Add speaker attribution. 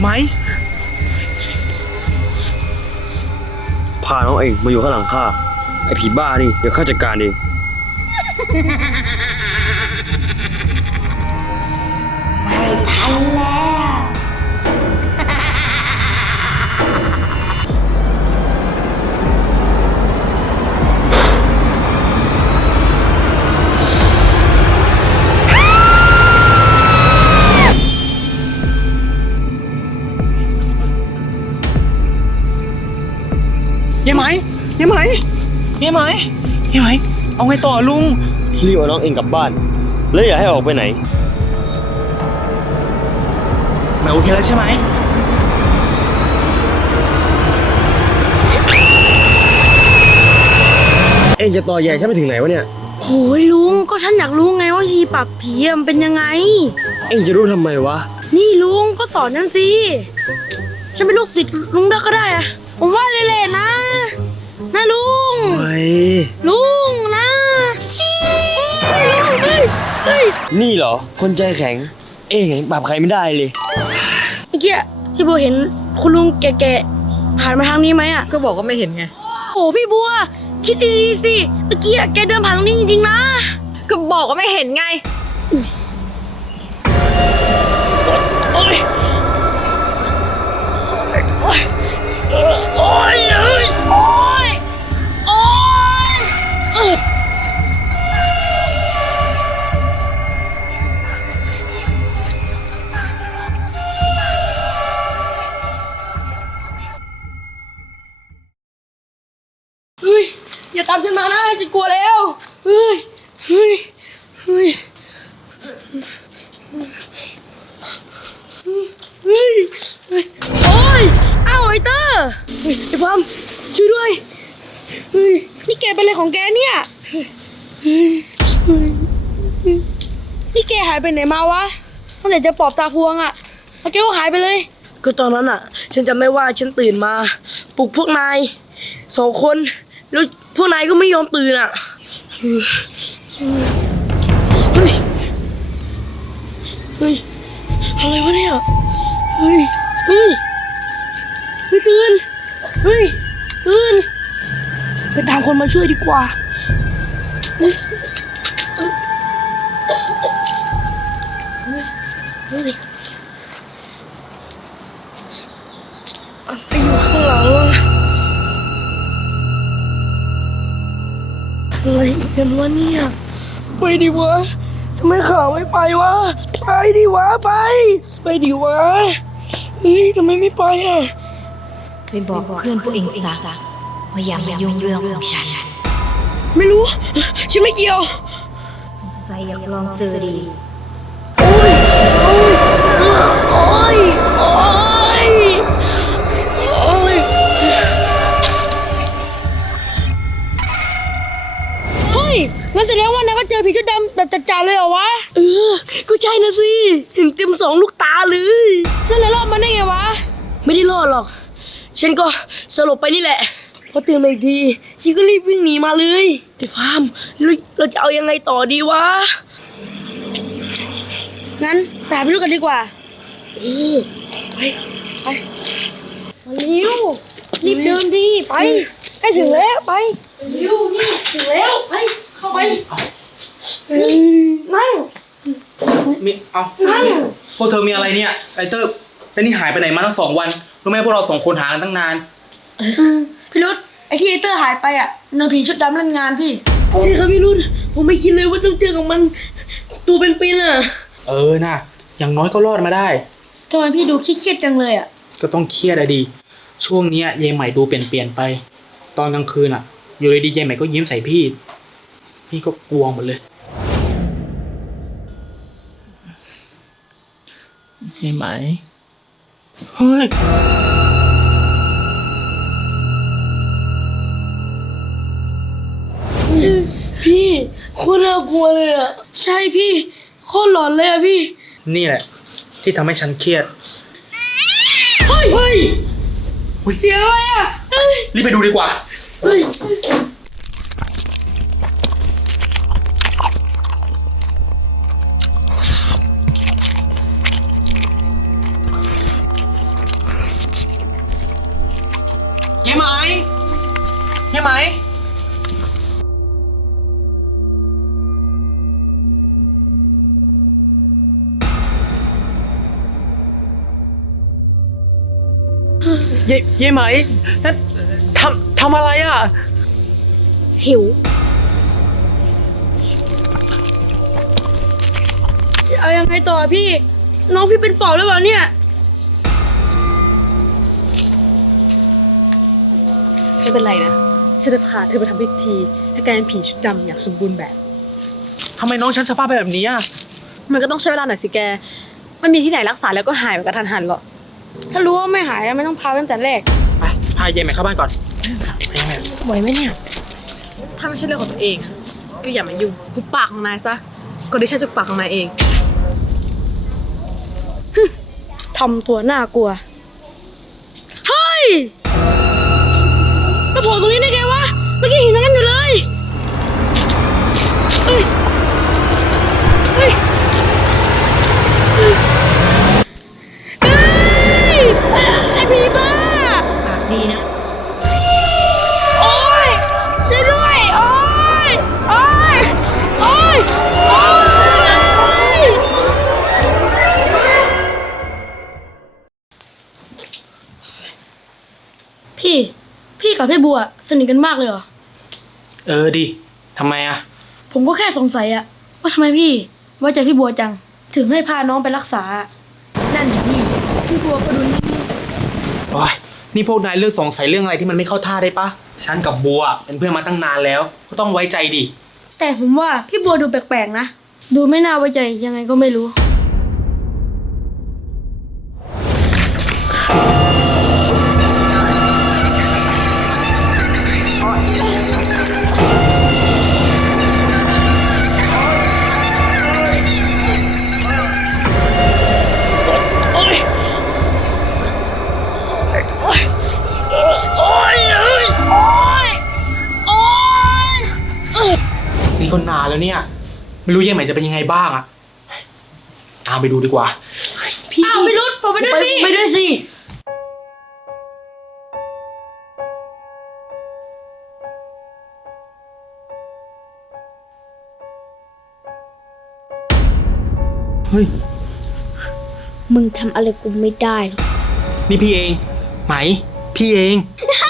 Speaker 1: ไหม
Speaker 2: พาน้องเองมาอยู่ข้างหลังข้าไอ้ผีบ้านี่เดี๋ยวข้าจัดการเอง
Speaker 1: เย้ไหมเย้ไหมเย้ไหมเย้ไหมเอาไงต่อลุง
Speaker 2: รีบเอาน้องเองกลับบ้าน แล้วอย่าให้ออกไปไหน
Speaker 1: ไม่โอเคแล้วใช่ไหม
Speaker 2: เองจะต่อใหญ่ฉันไปถึงไหนวะเนี่ย
Speaker 3: โหยลุงก็ฉันอยากรู้ไงว่าทีปรับผีอะมันเป็นยังไง
Speaker 2: เองจะรู้ทำไมวะ
Speaker 3: นี่ลุงก็สอนฉันสิ ฉันเป็นลูกศิษย์ลุงได้ก็ได้อะผมว่าเล่ๆนะนะ นี่เห
Speaker 2: รอ คนใจแข็ง เองยังปรับใครไม่ได้เลย
Speaker 3: เมื่อกี้พี่บัวเห็นคุณลุงแก่ๆผ่านมาทางนี้ไหมอะ
Speaker 4: ก็บอกว่าไม่เห็นไง
Speaker 3: โอ้พี่บัว คิดดีๆสิ เมื่อกี้อะแกเดินผ่านตรงนี้จริงๆนะ
Speaker 4: ก็บอกว่าไม่เห็นไง
Speaker 3: โอ้ยโอ้ยโอ้ ตามฉันมานะฉันกลัวแล้วเฮ้ยเฮ้ยเฮ้ยเฮ้ยเฮ้ยโอ้ยอ้าวไอเตอร์เฮ้ยไอ้ฟอมช่วยด้วยเฮ้ยนี่แกเป็นอะไรของแกเนี่ยเฮ้ยเฮ้ยเฮ้ยนี่แกหายไปไหนมาวะตั้งแต่จะปอบตาพวงอะแล้วแกก็หายไปเลย ก็ตอนนั้นอะ ฉันจำได้ว่าฉันตื่นมา ปลุกพวกนายสองคน แล้ว พวกนายก็ไม่ยอมตื่นอะเฮ้ยเฮ้ยอะไรวะเนี่ยเฮ้ยเฮ้ยไม่ตื่นเฮ้ยตื่นไปตามคนมาช่วยดีกว่าเฮ้ยเฮ้ย อะไรอีกกันวะเนี่ยไปดิวะทำไมข่าวไม่ไปวะไปดิวะไป ไปดิวะเฮ้ยทำไมไม่ไปอะ
Speaker 5: ไปบอกเพื่อนพวกเองซะว่าอย่ามายุ่งเรื่องของฉัน
Speaker 3: ไม่รู้ฉันไม่เกี่ยว
Speaker 5: ใส่อยากลองเจอดี
Speaker 3: โอ้ยโอ้ยโอ้ยโอ้ย งั้นแสดงว่านายก็เจอผีชุดดำแบบจัดๆเลยเหรอวะ เออ ก็ใช่นะสิ เห็นเต็มสองลูกตาเลยแล้วนายรอดมาได้ไงวะ ไม่ได้รอดหรอก ฉันก็สลบไปนี่แหละ พอตื่นมาอีกทีฉันก็รีบวิ่งหนีมาเลยไอ้ฟาร์มเราเราจะเอายังไงต่อดีวะ งั้นไปหาพี่ลูกกันดีกว่าเออไปไปมาเร็วรีบเดินดีไปใกล้ถึงแล้วไปเร็วนี่ถึงแล้วไปเข้า ไปนั่ง
Speaker 1: มีเอา
Speaker 3: นั่ง
Speaker 1: พวกเธอมีอะไรเนี่ยไอเตอร์แล้วนี่หายไปไหนมาตั้งสองวันรู้ไหมพวกเราสองคนหากันตั้งนาน
Speaker 3: พี่รุธไอที่ไอเตอร์หายไปอะนางผีชุดดำเล่นงานพี่ใช่ครับพี่รุธผมไม่คิดเลยว่าต้องเจอกับมัน ตัวเป็นๆอะ
Speaker 1: เออน่ะอย่างน้อยก็รอดมาได้
Speaker 3: ทำไมพี่ดูเครียดๆจังเลยอะ
Speaker 1: ก็ต้องเครียดอะดี ช่วงเนี้ยยายใหม่ดูเปลี่ยนเปลี่ยนๆไป ตอนกลางคืนอะอยู่ดีๆยายใหม่ก็ยิ้มใส่พี่ พี่ก็กลัวหมดเลยยายไหม เฮ้ย
Speaker 3: พี่โคตรน่ากลัวเลยอะ ใช่พี่โคตรหลอนเลยอะพี่
Speaker 1: นี่แหละ ที่ทำให้ฉันเครียด
Speaker 3: เฮ้ย เฮ้ย เสียงอะไรอะเฮ้ย
Speaker 1: รีบไปดูดีกว่า
Speaker 3: เฮ้ย
Speaker 1: ย
Speaker 6: เย่เย่ไหมนั่นทำทำอะไรอะ
Speaker 3: หิวเอายังไงต่อพี่ น้องพี่เป็นปอบแล้วเปล่าเนี่ย
Speaker 4: ไม่เป็นไรนะ ฉันจะพาเธอไปทำพิธีให้กลายเป็นผีชุดดำอย่างสมบูรณ์แบบ
Speaker 6: ทำไมน้องฉันสภาพเป็นแบบนี้อะ
Speaker 4: มันก็ต้องใช้เวลาหน่อยสิแก มันมีที่ไหนรักษาแล้วก็หายแบบกระทันหันหรอก
Speaker 3: ถ้ารู้ว่าไม่หายไม่ต้องพาตั้งแต่แรก
Speaker 1: ไปพายายใหม่เข้าบ้านก่อนไปยายใหม่
Speaker 4: ไหวไหมเนี่ย ถ้าไม่ใช่เรื่องของตัวเองอะก็อย่ามายุ่งหุบปากของนายซะก่อนที่ฉันจะหุบปากของนายเอง
Speaker 3: ทำตัวน่ากลัว กับพี่บัวสนิทกันมากเลยเหรอ
Speaker 1: เออดิทำไมอะ
Speaker 3: ผมก็แค่สงสัยอะว่าทำไมพี่ไว้ใจพี่บัวจัง ถึงให้พาน้องไปรักษา นั่นดิพี่ พี่บัวก็ดูนิ่ง
Speaker 1: โอ้ยนี่พวกนายเลิกสงสัยเรื่องอะไรที่มันไม่เข้าท่าได้ปะฉันกับบัวเป็นเพื่อนมาตั้งนานแล้ว ก็ต้องไว้ใจดิ
Speaker 3: ๆแต่ผมว่าพี่บัวดูแปลกๆนะ ดูไม่น่าไว้ใจยังไงก็ไม่รู้
Speaker 1: ไม่รู้ยายใหม่จะเป็นยังไงบ้างอะตามไปดูดีกว่า
Speaker 3: อ้าวพี่รุธผมไปด้วยสิไปด้วยสิ
Speaker 1: เฮ้ย
Speaker 5: มึงทำอะไรกูไม่ได้หรอก
Speaker 1: นี่พี่เอง ไหม พี่เอง
Speaker 3: ใช่